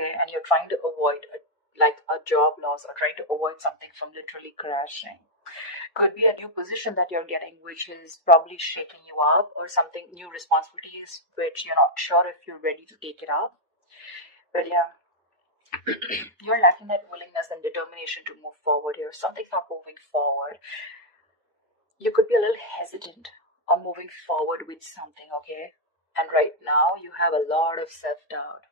okay, and you're trying to avoid a job loss or trying to avoid something from literally crashing. Could be a new position that you're getting, which is probably shaking you up, or something new responsibilities which you're not sure if you're ready to take it up. But yeah, you're lacking that willingness and determination to move forward here. Something's not moving forward. You could be a little hesitant on moving forward with something, okay? And right now, you have a lot of self doubt.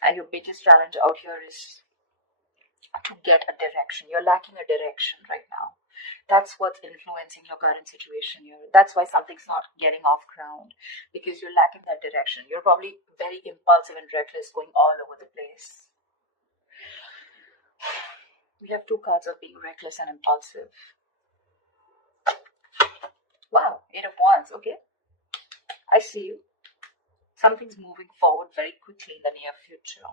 And your biggest challenge out here is to get a direction. You're lacking a direction right now. That's what's influencing your current situation here. That's why something's not getting off ground, because you're lacking that direction. You're probably very impulsive and reckless, going all over the place. We have two cards of being reckless and impulsive. Wow, 8 of Wands. Okay, I see you. Something's moving forward very quickly in the near future.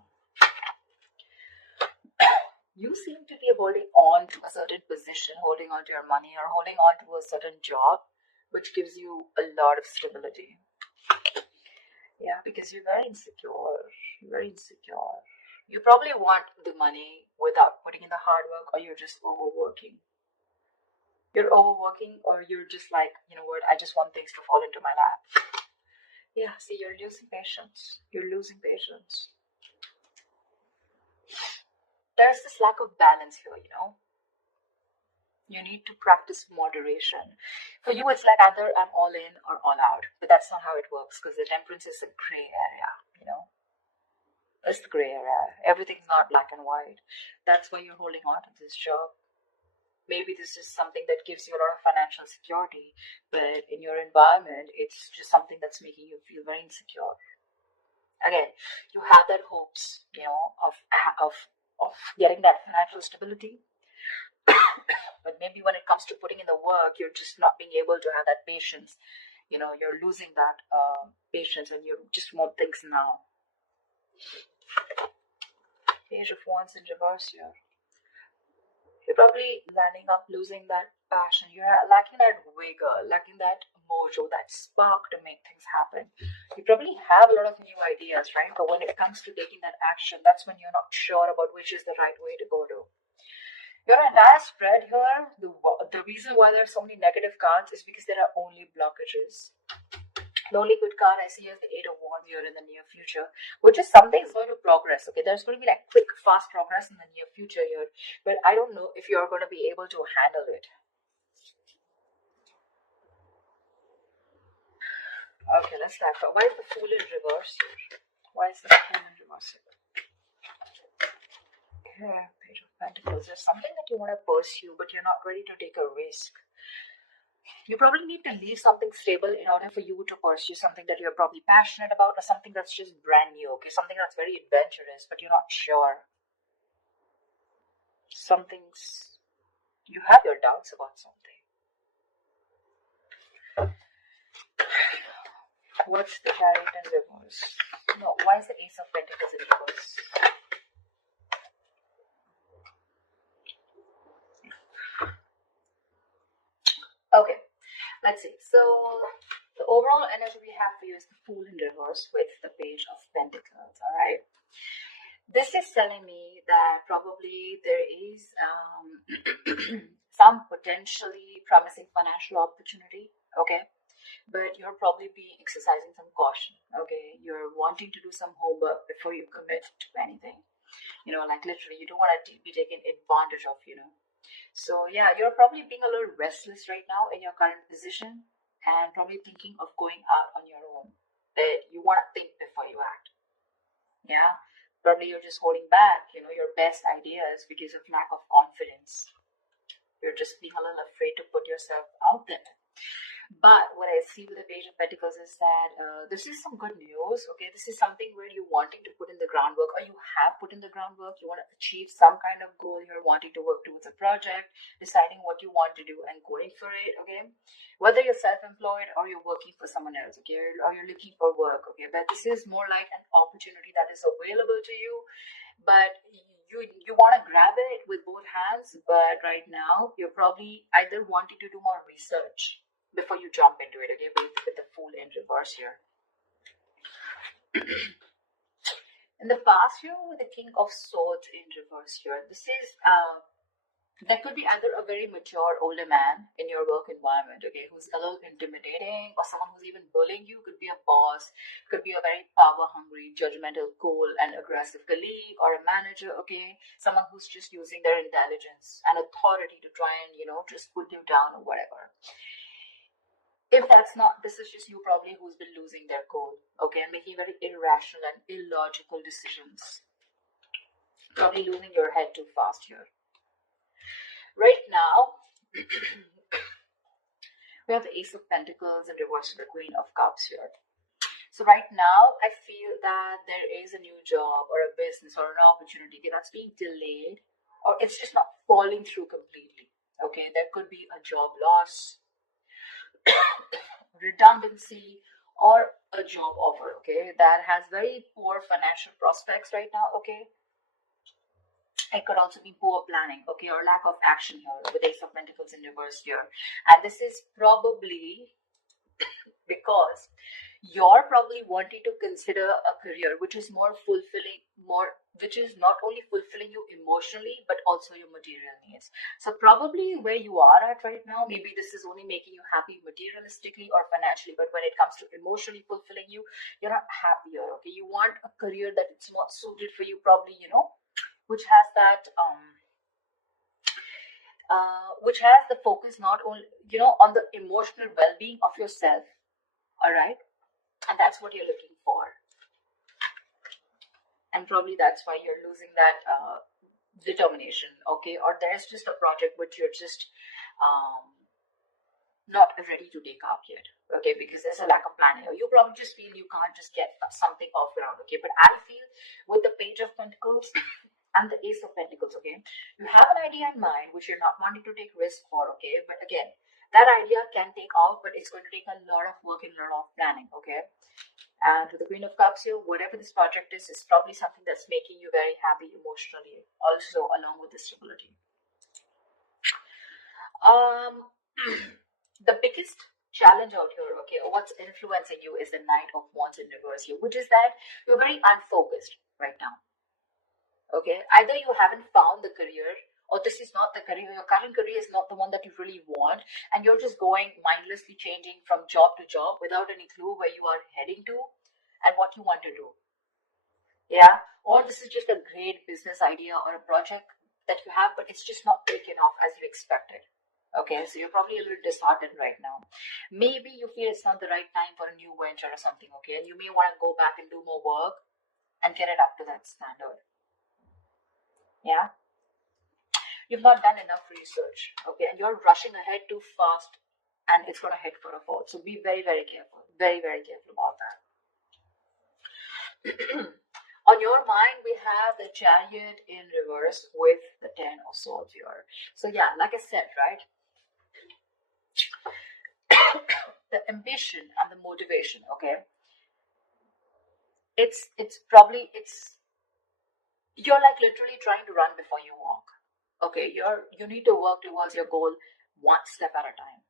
You seem to be holding on to a certain position, holding on to your money, or holding on to a certain job, which gives you a lot of stability. Yeah, because you're very insecure. You're very insecure. You probably want the money without putting in the hard work, or you're just overworking. You're overworking, or you're just like, you know what, I just want things to fall into my lap. Yeah, see, you're losing patience. You're losing patience. There's this lack of balance here, you know. You need to practice moderation. For you, it's like either I'm all in or all out. But that's not how it works, because the temperance is a gray area, you know. It's the gray area. Everything's not black and white. That's why you're holding on to this job. Maybe this is something that gives you a lot of financial security, but in your environment, it's just something that's making you feel very insecure. Again, you have that hopes, you know, of getting that financial stability. But maybe when it comes to putting in the work, you're just not being able to have that patience. You know, you're losing that patience, and you just want things now. Page of Wands in reverse here. You're probably landing up losing that passion. You're lacking that vigor, lacking that mojo, that spark to make things happen. You probably have a lot of new ideas, right? But when it comes to taking that action, that's when you're not sure about which is the right way to go to. Your entire spread here, the reason why there are so many negative cards is because there are only blockages. The only good card I see is the 8 of Wands here in the near future, which is something's going to progress. Okay, there's going to be like quick, fast progress in the near future here, but I don't know if you're going to be able to handle it. Okay, let's start. Why is the Fool in reverse here? Why is the Fool in reverse here? Okay, Page of Pentacles. There's something that you want to pursue, but you're not ready to take a risk. You probably need to leave something stable in order for you to pursue something that you're probably passionate about, or something that's just brand new, okay? Something that's very adventurous, but you're not sure. You have your doubts about something. What's the Chariot in reverse? No, why is the Ace of Pentacles in reverse? Okay, let's see. So the overall energy we have for you is the Fool in reverse with the Page of Pentacles, all right? This is telling me that probably there is some potentially promising financial opportunity, okay? But you're probably be exercising some caution, okay? You're wanting to do some homework before you commit to anything. You know, like literally, you don't want to be taken advantage of, you know. So yeah, you're probably being a little restless right now in your current position, and probably thinking of going out on your own. But you want to think before you act. Yeah, probably you're just holding back, you know, your best ideas because of lack of confidence. You're just being a little afraid to put yourself out there. But what I see with the Page of Pentacles is that this is some good news, okay? This is something where you're wanting to put in the groundwork, or you have put in the groundwork. You want to achieve some kind of goal. You're wanting to work towards a project, deciding what you want to do and going for it, okay? Whether you're self-employed or you're working for someone else, okay? Or you're looking for work, okay? But this is more like an opportunity that is available to you, but you want to grab it with both hands. But right now, you're probably either wanting to do more research before you jump into it, okay? With the Fool in reverse here. In the past year, with the King of Swords in reverse here, this is that could be either a very mature older man in your work environment, okay, who's a little intimidating, or someone who's even bullying you. Could be a boss, could be a very power hungry, judgmental, cold, and aggressive colleague, or a manager, okay, someone who's just using their intelligence and authority to try and, just put you down or whatever. If that's not, this is just you probably who's been losing their cool, okay, and making very irrational and illogical decisions. Probably losing your head too fast here. Right now, we have the Ace of Pentacles and reverse to the Queen of Cups here. So right now, I feel that there is a new job or a business or an opportunity that's being delayed, or it's just not falling through completely. Okay, there could be a job loss, redundancy, or a job offer, okay, that has very poor financial prospects right now, okay. It could also be poor planning, okay, or lack of action here with Ace of Pentacles in reverse here. And this is probably because you're probably wanting to consider a career which is more fulfilling, which is not only fulfilling you emotionally but also your material needs. So probably where you are at right now, maybe this is only making you happy materialistically or financially, but when it comes to emotionally fulfilling you, you're not happier, okay. You want a career that it's not suited for you, probably, which has that which has the focus not only on the emotional well-being of yourself, all right, and that's what you're looking for. And probably that's why you're losing that determination, okay, or there's just a project which you're just not ready to take up yet, okay, because there's a lack of planning, or you probably just feel you can't just get something off ground, okay. But I feel with the Page of Pentacles and the Ace of Pentacles, okay, you have an idea in mind which you're not wanting to take risk for, okay, but again, that idea can take off, but it's going to take a lot of work and a lot of planning, okay. And with the Queen of Cups here, whatever this project is probably something that's making you very happy emotionally, also along with the stability. The biggest challenge out here, okay, or what's influencing you is the Knight of Wands in reverse here, which is that you're very unfocused right now. Okay, either you haven't found the career, or this is not the career, your current career is not the one that you really want, and you're just going mindlessly changing from job to job without any clue where you are heading to and what you want to do. Yeah, or this is just a great business idea or a project that you have, but it's just not taken off as you expected. Okay, so you're probably a little disheartened right now. Maybe you feel it's not the right time for a new venture or something, okay, and you may want to go back and do more work and get it up to that standard. Yeah, you've not done enough research, okay, and you're rushing ahead too fast, and it's going to hit for a fall. So be very, very careful, very, very careful about that. On your mind, we have the Chariot in reverse with the Ten of Swords here. So yeah, like I said, right, the ambition and the motivation, okay, it's probably you're like literally trying to run before you walk. Okay, you need to work towards your goal one step at a time.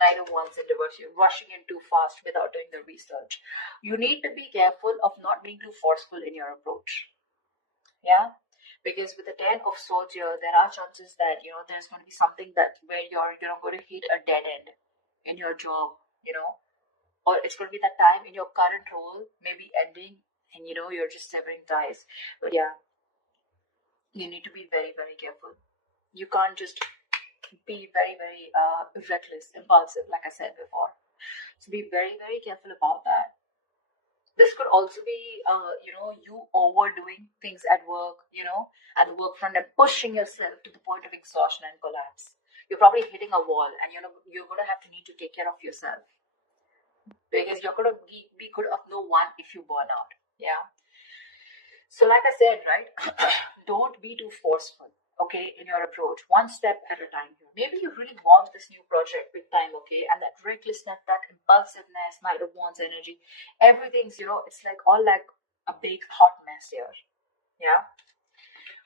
Neither one's in reverse. You're rushing in too fast without doing the research. You need to be careful of not being too forceful in your approach. Yeah, because with the Ten of Swords here, there are chances that there's going to be something that where you're going to hit a dead end in your job, or it's going to be that time in your current role maybe ending, and you're just severing ties. But yeah, you need to be very, very careful. You can't just be very, very reckless, impulsive, like I said before. So be very, very careful about that. This could also be, you overdoing things at work, at the work front, and pushing yourself to the point of exhaustion and collapse. You're probably hitting a wall, and you're going to have to need to take care of yourself, because you're going to be good of no one if you burn out. Yeah. So like I said, right, don't be too forceful, okay, in your approach. One step at a time. Maybe you really want this new project big time, okay, and that recklessness, that impulsiveness, Knight of Wands energy, everything's, it's like all like a big hot mess here. Yeah.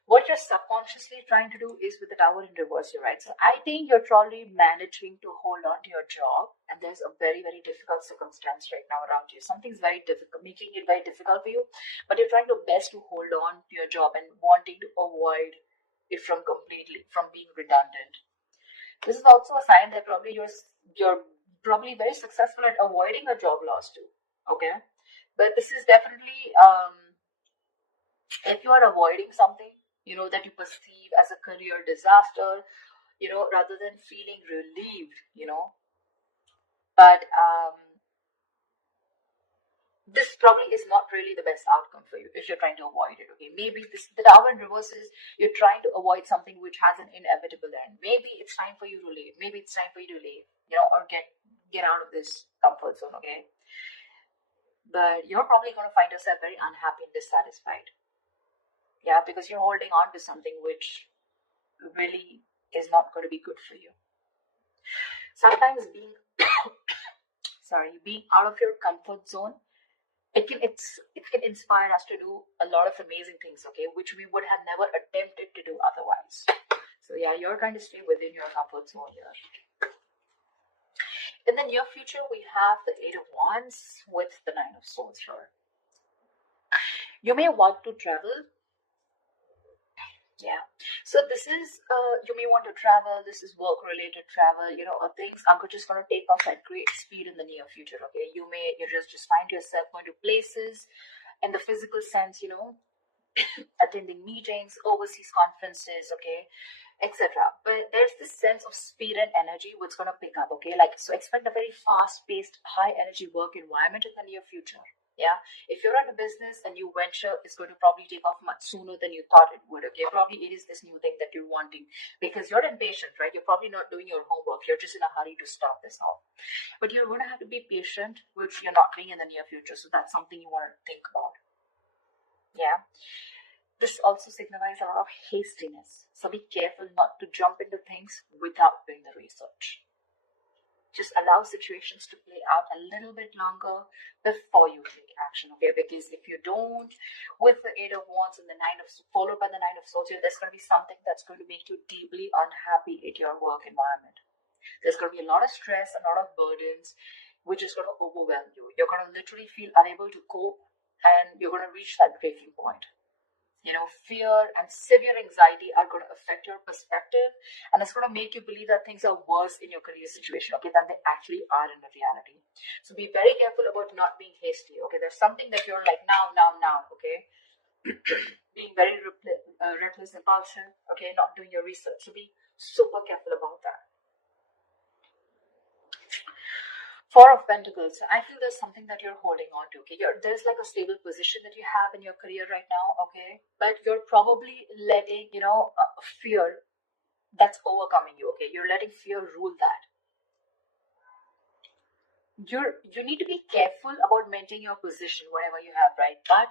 What you're subconsciously trying to do is with the tower in reverse, you're right. So I think you're probably managing to hold on to your job, and there's a very, very difficult circumstance right now around you. Something's very difficult, making it very difficult for you, but you're trying your best to hold on to your job and wanting to avoid it from completely from being redundant. This is also a sign that probably you're probably very successful at avoiding a job loss too. Okay, but this is definitely if you are avoiding something, that you perceive as a career disaster, rather than feeling relieved, but this probably is not really the best outcome for you if you're trying to avoid it. Okay, maybe this the tower in reverse is you're trying to avoid something which has an inevitable end. Maybe it's time for you to leave. Maybe it's time for you to leave, or get out of this comfort zone. Okay, but you're probably going to find yourself very unhappy and dissatisfied. Yeah, because you're holding on to something which really is not going to be good for you. Sometimes being out of your comfort zone, it can inspire us to do a lot of amazing things, okay, which we would have never attempted to do otherwise. So yeah, you're going to stay within your comfort zone here. In the near future, we have the Eight of Wands with the Nine of Swords here. You may want to travel. Yeah. So this is you may want to travel. This is work related travel. Or things are just going to take off at great speed in the near future. Okay. You just find yourself going to places in the physical sense. Attending meetings, overseas conferences. Okay, etc. But there's this sense of speed and energy which going to pick up. Okay, like so expect a very fast paced, high energy work environment in the near future. Yeah, if you're at a business, a new venture is going to probably take off much sooner than you thought it would. Okay, probably it is this new thing that you're wanting because you're impatient, right? You're probably not doing your homework. You're just in a hurry to start this off. But you're going to have to be patient, which you're not doing in the near future. So that's something you want to think about. Yeah. This also signifies a lot of hastiness. So be careful not to jump into things without doing the research. Just allow situations to play out a little bit longer before you take action, okay? Because if you don't, with the Eight of Wands and the Nine of followed by the Nine of Swords, there's going to be something that's going to make you deeply unhappy at your work environment. There's going to be a lot of stress, a lot of burdens, which is going to overwhelm you. You're going to literally feel unable to cope, and you're going to reach that breaking point. Fear and severe anxiety are going to affect your perspective, and it's going to make you believe that things are worse in your career situation, okay, than they actually are in the reality. So be very careful about not being hasty, okay? There's something that you're like now, okay? Being very reckless, impulsive, okay? Not doing your research. So be super careful about that. Four of Pentacles. I feel there's something that you're holding on to. Okay, there's like a stable position that you have in your career right now. Okay, but you're probably letting fear that's overcoming you. Okay, you're letting fear rule that. You need to be careful about maintaining your position, whatever you have, right? But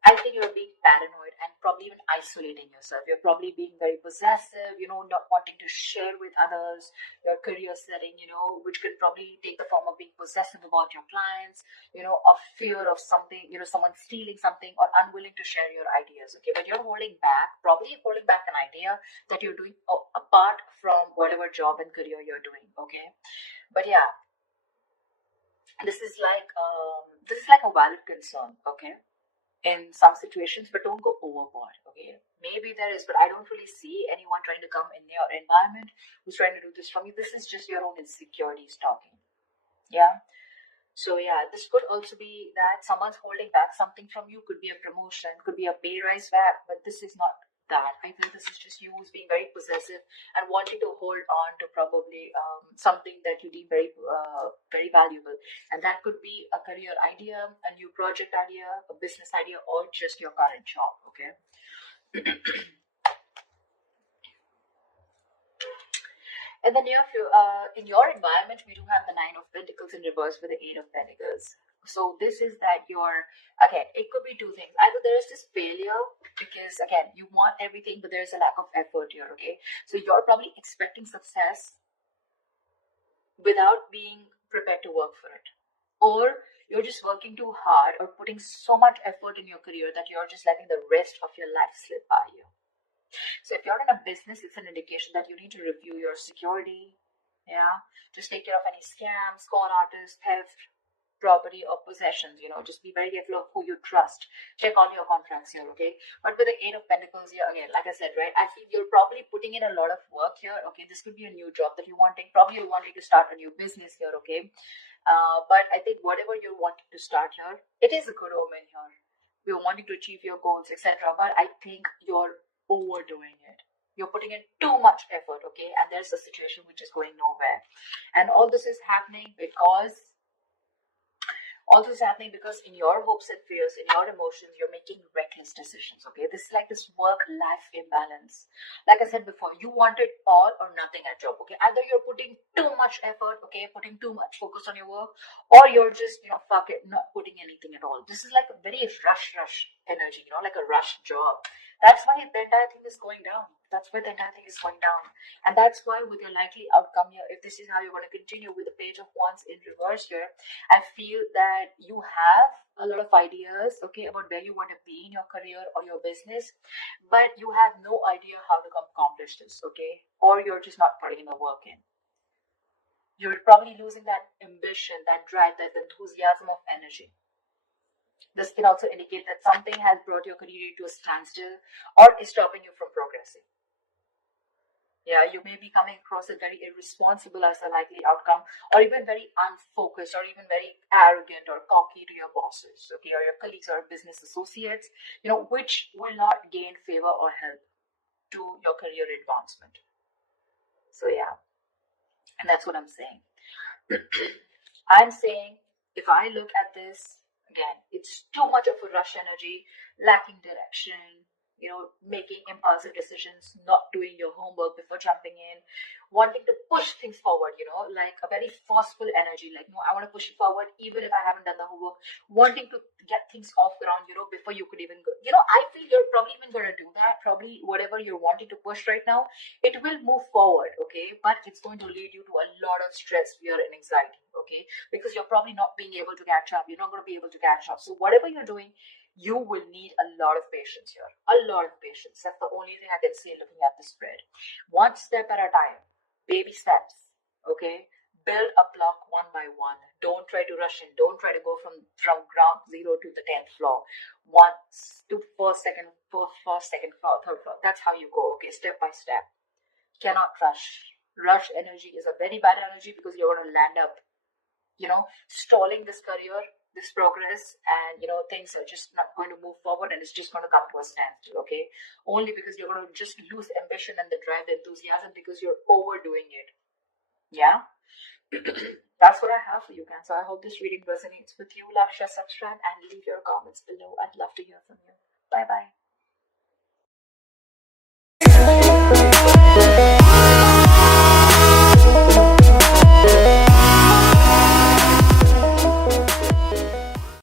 I think you're being paranoid and probably even isolating yourself. You're probably being very possessive, not wanting to share with others your career setting, which could probably take the form of being possessive about your clients, of fear of something, someone stealing something or unwilling to share your ideas. Okay, but you're probably holding back an idea that you're doing apart from whatever job and career you're doing. Okay, but yeah, this is like a valid concern. Okay, in some situations, but don't go overboard. Okay, maybe there is, but I don't really see anyone trying to come in your environment who's trying to do this from you. This is just your own insecurities talking. Yeah. So yeah, this could also be that someone's holding back something from you. Could be a promotion, could be a pay rise back, but this is not that. I think this is just you who's being very possessive and wanting to hold on to probably something that you deem very valuable, and that could be a career idea, a new project idea, a business idea, or just your current job. Okay. And then in your environment, we do have the Nine of Pentacles in reverse with the Eight of Pentacles. So this is that again, it could be two things. Either there is this failure because again, you want everything, but there's a lack of effort here, okay? So you're probably expecting success without being prepared to work for it. Or you're just working too hard or putting so much effort in your career that you're just letting the rest of your life slip by you. So if you're in a business, it's an indication that you need to review your security. Yeah, just take care of any scams, con artists, theft, property or possessions. Just be very careful of who you trust. Check all your contracts here, okay? But with the Eight of Pentacles here, again, like I said, right, I feel you're probably putting in a lot of work here, okay? This could be a new job that you're wanting. Probably you're wanting to start a new business here, okay? But I think whatever you're wanting to start here, it is a good omen here. You're wanting to achieve your goals, etc. But I think you're overdoing it. You're putting in too much effort, okay? And there's a situation which is going nowhere. And all this is happening because in your hopes and fears, in your emotions, you're making reckless decisions, okay? This is like this work-life imbalance. Like I said before, you want it all or nothing at job, okay? Either you're putting too much effort, okay, putting too much focus on your work, or you're just, fuck it, not putting anything at all. This is like a very rush energy, like a rush job. That's why the entire thing is going down. That's why the entire thing is going down. And that's why with your likely outcome here, if this is how you're going to continue with the Page of Wands in reverse here, I feel that you have a lot of ideas, okay, about where you want to be in your career or your business, but you have no idea how to accomplish this, okay? Or you're just not putting the work in. You're probably losing that ambition, that drive, that enthusiasm of energy. This can also indicate that something has brought your career to a standstill or is stopping you from progressing. Yeah, you may be coming across as very irresponsible as a likely outcome, or even very unfocused, or even very arrogant or cocky to your bosses, okay, or your colleagues or business associates, which will not gain favor or help to your career advancement. So, yeah, and that's what I'm saying. I'm saying if I look at this, again, it's too much of a rush energy, lacking direction, making impulsive decisions, not doing your homework before jumping in, wanting to push things forward, like a very forceful energy, like, no, I want to push it forward even if I haven't done the homework, wanting to get things off ground, before you could even go. I feel you're probably even going to do that. Probably whatever you're wanting to push right now, it will move forward, okay? But it's going to lead you to a lot of stress, fear, and anxiety, okay? Because you're probably not being able to catch up. You're not going to be able to catch up. So whatever you're doing, you will need a lot of patience here. A lot of patience. That's the only thing I can say looking at the spread. One step at a time. Baby steps. Okay? Build a block one by one. Don't try to rush in. Don't try to go from ground zero to the 10th floor. Once to first, second floor, third floor. That's how you go, okay? Step by step. Cannot rush. Rush energy is a very bad energy because you're going to land up, stalling this career, this progress, and things are just not going to move forward, and it's just going to come to a standstill, okay? Only because you're going to just lose ambition and the drive, the enthusiasm, because you're overdoing it. Yeah. That's what I have for you, Cancer. I hope this reading resonates with you. Love, share, subscribe, and leave your comments below. I'd love to hear from you. Bye bye.